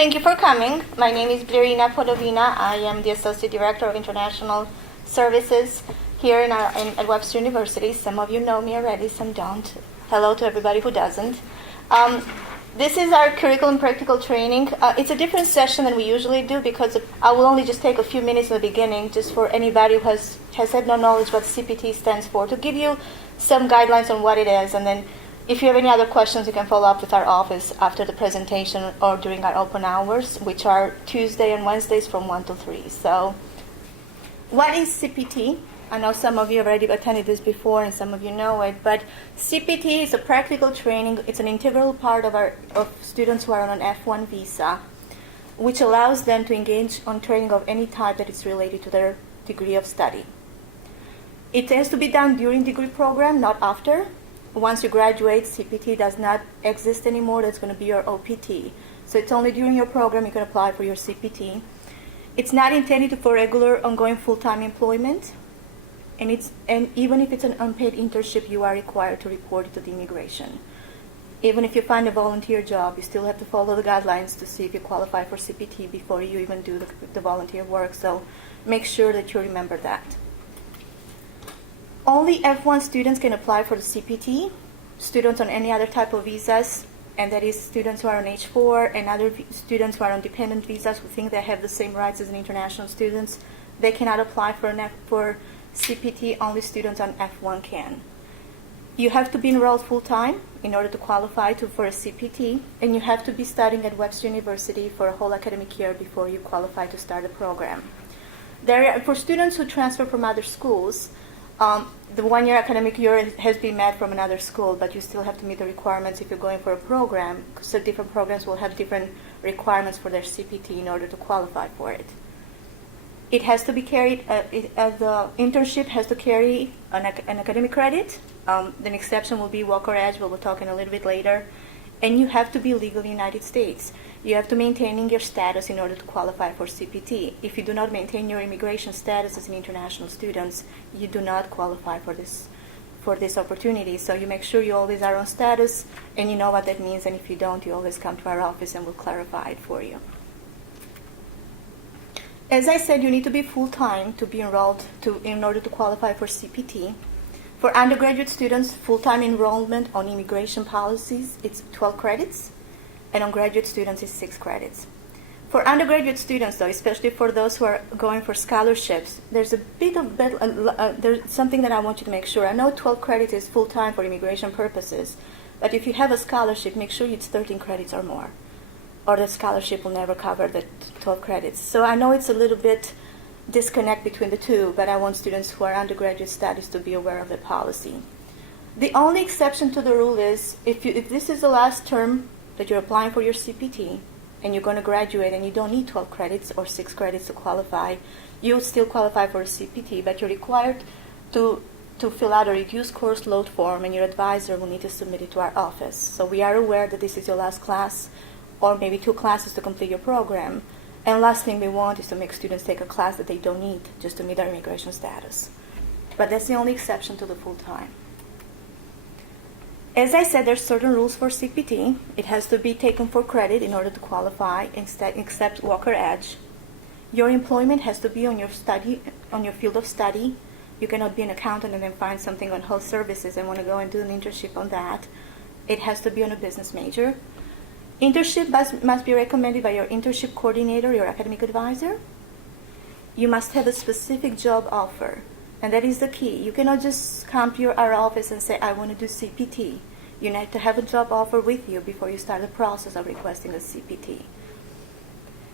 Thank you for coming. My name is Blerina Podovina. I am the Associate Director of International Services here at Webster University. Some of you know me already, some don't. Hello to everybody who doesn't. This is our curriculum practical training. It's a different session than we usually do because I will only just take a few minutes in the beginning just for anybody who has had no knowledge what CPT stands for, to give you some guidelines on what it is, and then if you have any other questions, you can follow up with our office after the presentation or during our open hours, which are Tuesday and Wednesdays from 1 to 3. So what is CPT? I know some of you have already attended this before and some of you know it, but CPT is a practical training. It's an integral part of students who are on an F1 visa, which allows them to engage on training of any type that is related to their degree of study. It tends to be done during degree program, not after. Once you graduate, CPT does not exist anymore. That's going to be your OPT. So it's only during your program you can apply for your CPT. It's not intended for regular, ongoing full-time employment. And even if it's an unpaid internship, you are required to report it to the immigration. Even if you find a volunteer job, you still have to follow the guidelines to see if you qualify for CPT before you even do the volunteer work. So make sure that you remember that. Only F1 students can apply for the CPT. Students on any other type of visas, and that is students who are on H4 and other students who are on dependent visas who think they have the same rights as an international students, they cannot apply for CPT. Only students on F1 can. You have to be enrolled full-time in order to qualify for a CPT, and you have to be studying at Webster University for a whole academic year before you qualify to start the program. For students who transfer from other schools, the one-year academic year has been met from another school, but you still have to meet the requirements if you're going for a program, so different programs will have different requirements for their CPT in order to qualify for it. It has to be carried, the internship has to carry an academic credit. The exception will be Walker Edge, but we'll talk in a little bit later. And you have to be legal in the United States. You have to maintain your status in order to qualify for CPT. If you do not maintain your immigration status as an international student, you do not qualify for this opportunity. So you make sure you always are on status and you know what that means. And if you don't, you always come to our office and we'll clarify it for you. As I said, you need to be full-time to be enrolled in order to qualify for CPT. For undergraduate students, full-time enrollment on immigration policies, it's 12 credits, and on graduate students, it's 6 credits. For undergraduate students, though, especially for those who are going for scholarships, there's there's something that I want you to make sure. I know 12 credits is full-time for immigration purposes, but if you have a scholarship, make sure it's 13 credits or more, or the scholarship will never cover the 12 credits. So I know it's a little bit disconnect between the two, but I want students who are undergraduate studies to be aware of the policy. The only exception to the rule is if this is the last term that you're applying for your CPT and you're going to graduate and you don't need 12 credits or 6 credits to qualify, you'll still qualify for a CPT, but you're required to fill out a reduced course load form, and your advisor will need to submit it to our office. So we are aware that this is your last class or maybe 2 classes to complete your program. And last thing we want is to make students take a class that they don't need just to meet their immigration status. But that's the only exception to the full-time. As I said, there's certain rules for CPT. It has to be taken for credit in order to qualify, except Walker Edge. Your employment has to be on your field of study. You cannot be an accountant and then find something on health services and want to go and do an internship on that. It has to be on a business major. Internship must be recommended by your internship coordinator, your academic advisor. You must have a specific job offer, and that is the key. You cannot just come to our office and say, I want to do CPT. You need to have a job offer with you before you start the process of requesting a CPT.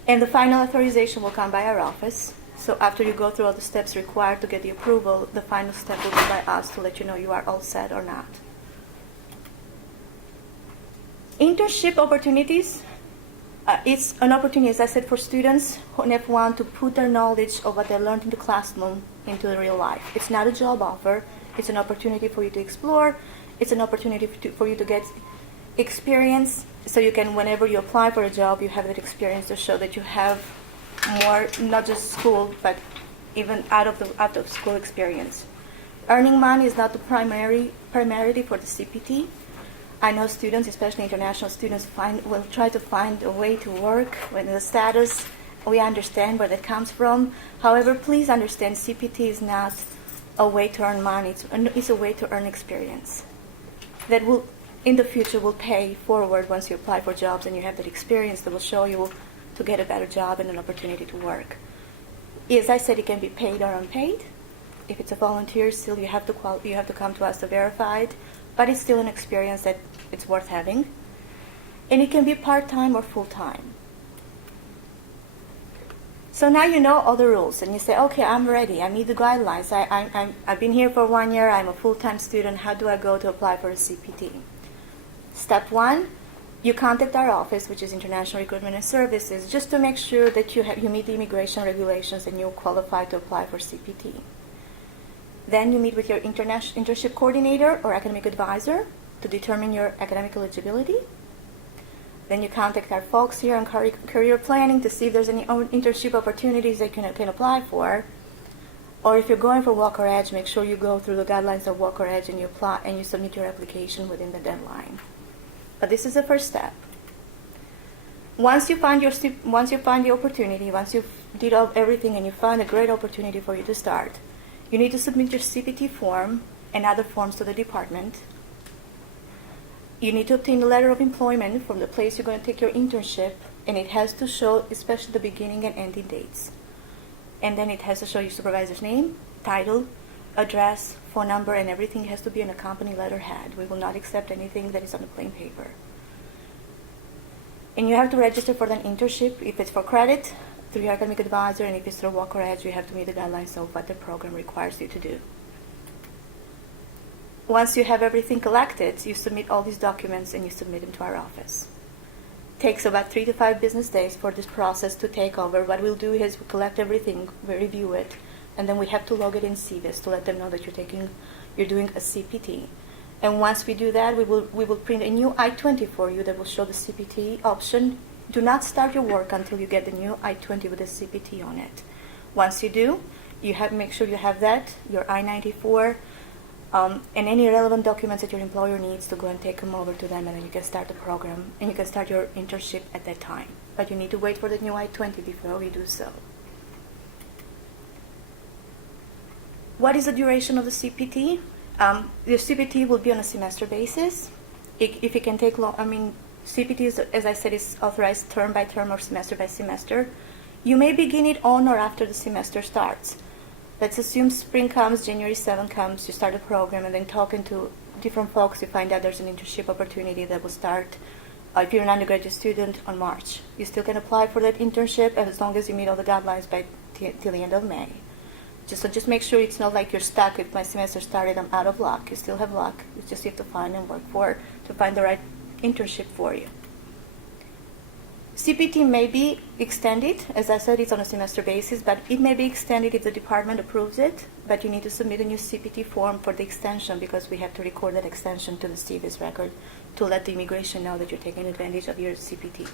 And the final authorization will come by our office. So after you go through all the steps required to get the approval, the final step will be by us to let you know you are all set or not. Internship opportunities, it's an opportunity, as I said, for students on F1 to put their knowledge of what they learned in the classroom into the real life. It's not a job offer. It's an opportunity for you to explore. It's an opportunity for you to get experience, so you can, whenever you apply for a job, you have that experience to show that you have more, not just school, but even out of school experience. Earning money is not the primarity for the CPT. I know students, especially international students, will try to find a way to work when the status. We understand where that comes from. However, please understand CPT is not a way to earn money. It's a way to earn experience that will, in the future, will pay forward once you apply for jobs and you have that experience that will show you to get a better job and an opportunity to work. As I said, it can be paid or unpaid. If it's a volunteer, still you have to come to us to verify it, but it's still an experience that it's worth having. And it can be part-time or full-time. So now you know all the rules, and you say, okay, I'm ready. I meet the guidelines. I've been here for 1 year. I'm a full-time student. How do I go to apply for a CPT? Step 1, you contact our office, which is International Recruitment and Services, just to make sure that you meet the immigration regulations and you're qualified to apply for CPT. Then you meet with your internship coordinator or academic advisor to determine your academic eligibility. Then you contact our folks here on career planning to see if there's any internship opportunities that you can apply for. Or if you're going for Walker Edge, make sure you go through the guidelines of Walker Edge and you apply and you submit your application within the deadline. But this is the first step. Once you find the opportunity, once you've did everything and you find a great opportunity for you to start, you need to submit your CPT form and other forms to the department. You need to obtain a letter of employment from the place you're going to take your internship, and it has to show especially the beginning and ending dates. And then it has to show your supervisor's name, title, address, phone number, and everything has to be in a company letterhead. We will not accept anything that is on a plain paper. And you have to register for an internship if it's for credit through your academic advisor, and if it's through Walker Edge, you have to meet the guidelines of what the program requires you to do. Once you have everything collected, you submit all these documents and you submit them to our office. It takes about 3 to 5 business days for this process to take over. What we'll do is we collect everything, we review it, and then we have to log it in CVIS to let them know that you're doing a CPT. And once we do that, we will print a new I-20 for you that will show the CPT option. Do not start your work until you get the new I-20 with the CPT on it. Once you do, make sure you have that, your I-94, and any relevant documents that your employer needs to go and take them over to them, and then you can start the program and you can start your internship at that time. But you need to wait for the new I-20 before you do so. What is the duration of the CPT? The CPT will be on a semester basis. If it can take long, CPT is, as I said, is authorized term by term or semester by semester. You may begin it on or after the semester starts. Let's assume spring comes, January 7 comes, you start a program, and then talking to different folks, you find out there's an internship opportunity that will start, if you're an undergraduate student, on March. You still can apply for that internship as long as you meet all the deadlines till the end of May. Just make sure it's not like you're stuck. If my semester started, I'm out of luck. You still have luck. You just have to find and work to find the right internship for you. CPT may be extended. As I said, it's on a semester basis, but it may be extended if the department approves it, but you need to submit a new CPT form for the extension because we have to record that extension to the CVIS record to let the immigration know that you're taking advantage of your CPT.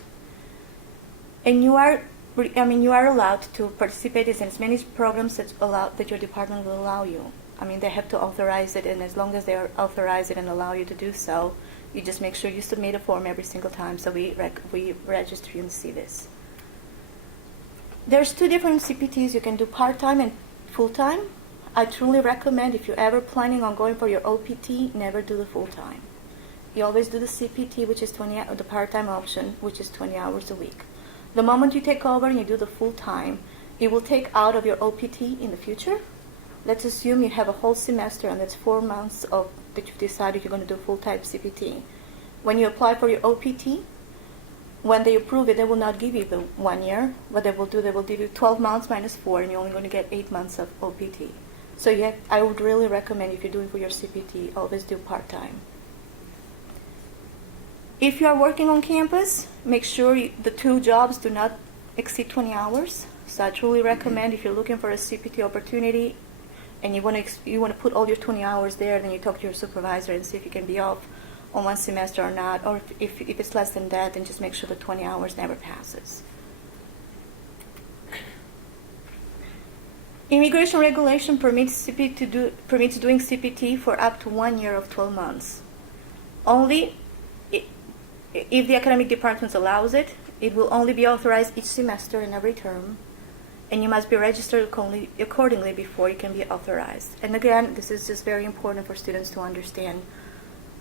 And you are allowed to participate in as many programs that your department will allow you. They have to authorize it, and as long as they authorize it and allow you to do so, you just make sure you submit a form every single time so we register you in CVIS. There's 2 different CPTs. You can do part-time and full-time. I truly recommend, if you're ever planning on going for your OPT, never do the full-time. You always do the CPT, which is the part-time option, which is 20 hours a week. The moment you take over and you do the full-time, it will take out of your OPT in the future. Let's assume you have a whole semester and that's 4 months that you've decided you're going to do full-time CPT. When you apply for your OPT, when they approve it, they will not give you the 1 year. What they will do, they will give you 12 months minus 4, and you're only going to get 8 months of OPT. So I would really recommend, if you're doing for your CPT, always do part-time. If you are working on campus, make sure the 2 jobs do not exceed 20 hours. So I truly recommend, if you're looking for a CPT opportunity and you want to put all your 20 hours there, then you talk to your supervisor and see if you can be off on 1 semester or not. Or if it's less than that, then just make sure the 20 hours never passes. Immigration regulation permits doing CPT for up to 1 year of 12 months. Only if the academic department allows it, it will only be authorized each semester and every term, and you must be registered accordingly before you can be authorized. And again, this is just very important for students to understand.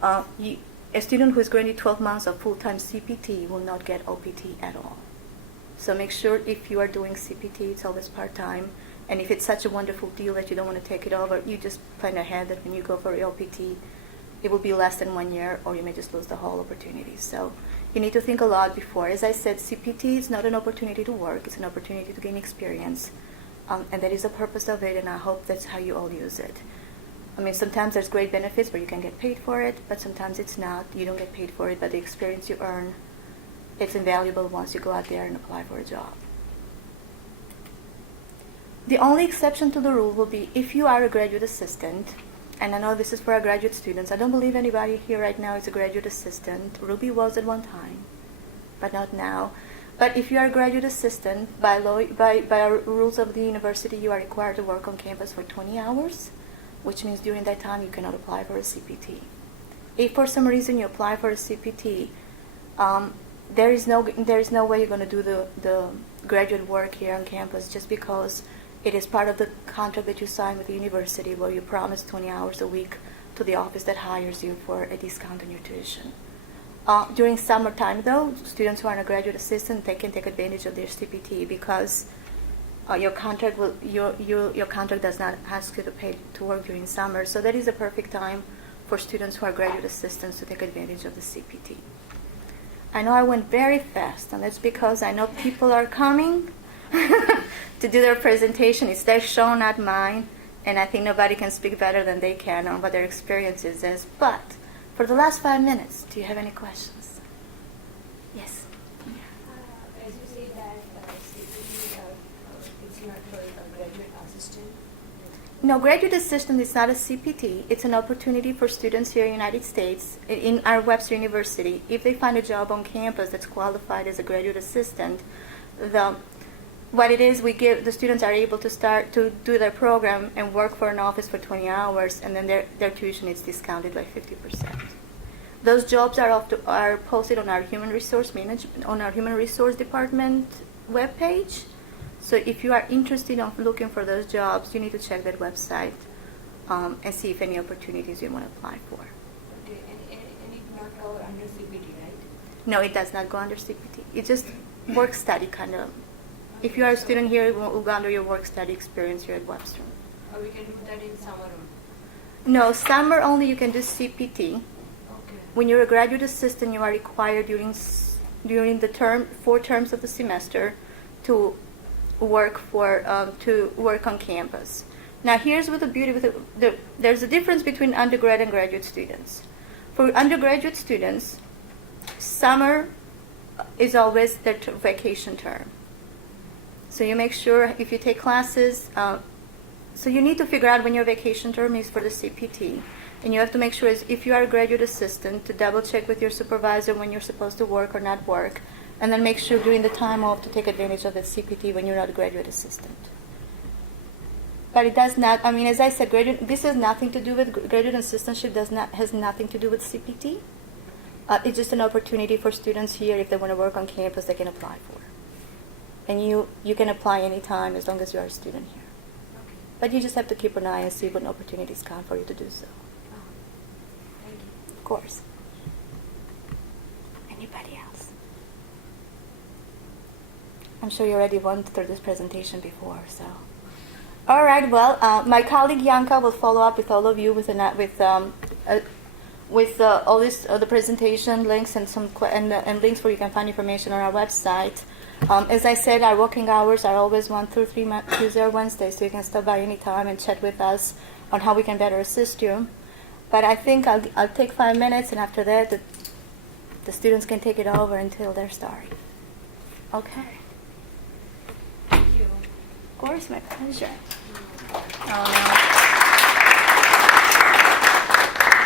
A student who is granted 12 months of full-time CPT will not get OPT at all. So make sure if you are doing CPT, it's always part-time. And if it's such a wonderful deal that you don't want to take it over, you just plan ahead that when you go for OPT, it will be less than 1 year, or you may just lose the whole opportunity. So you need to think a lot before. As I said, CPT is not an opportunity to work. It's an opportunity to gain experience. And that is the purpose of it, and I hope that's how you all use it. I mean, sometimes there's great benefits where you can get paid for it, but sometimes it's not. You don't get paid for it, but the experience you earn, it's invaluable once you go out there and apply for a job. The only exception to the rule will be if you are a graduate assistant, and I know this is for our graduate students. I don't believe anybody here right now is a graduate assistant. Ruby was at one time, but not now. But if you are a graduate assistant, by law, by our rules of the university, you are required to work on campus for 20 hours, which means during that time you cannot apply for a CPT. If for some reason you apply for a CPT, there is no way you're going to do the graduate work here on campus, just because it is part of the contract that you sign with the university where you promise 20 hours a week to the office that hires you for a discount on your tuition. During summertime, though, students who are a graduate assistant, they can take advantage of their CPT because your contract does not ask you to pay to work during summer. So that is the perfect time for students who are graduate assistants to take advantage of the CPT. I know I went very fast, and that's because I know people are coming to do their presentation. It's their show, not mine, and I think nobody can speak better than they can on what their experiences is. But for the last 5 minutes, do you have any questions? Yes? As you say that CPT, it's not for a graduate assistant? No, graduate assistant is not a CPT. It's an opportunity for students here in the United States, in our Webster University. If they find a job on campus that's qualified as a graduate assistant, what it is, we give the students are able to start to do their program and work for an office for 20 hours, and then their tuition is discounted by 50%. Those jobs are posted on our human resource department webpage. So if you are interested in looking for those jobs, you need to check that website and see if any opportunities you want to apply for. Okay, and it not go under CPT, right? No, it does not go under CPT. It's just work study kind of. If you are a student here, it will go under your work study experience here at Webster. Or we can do that in summer only? No, summer only you can do CPT. Okay. When you're a graduate assistant, you are required during the 4 terms of the semester to work on campus. Now, here's what the beauty with there's a difference between undergrad and graduate students. For undergraduate students, summer is always their vacation term. So you make sure if you take classes, so you need to figure out when your vacation term is for the CPT. And you have to make sure, if you are a graduate assistant, to double check with your supervisor when you're supposed to work or not work. And then make sure during the time off to take advantage of that CPT when you're not a graduate assistant. But it does not, I mean, as I said, this has nothing to do with graduate assistantship, has nothing to do with CPT. It's just an opportunity for students here, if they want to work on campus, they can apply for. And you can apply anytime as long as you are a student here. Okay. But you just have to keep an eye and see what opportunities come for you to do so. Thank you. Of course. Anybody else? I'm sure you already went through this presentation before, so. All right, well, my colleague Yanka will follow up with all of you with all this the presentation links and links where you can find information on our website. As I said, our working hours are always 1 through 3 Tuesday or Wednesday, so you can stop by any time and chat with us on how we can better assist you. But I think I'll take 5 minutes, and after that, the students can take it over until they're starting. Okay. Thank you. Of course, my pleasure. Oh, no.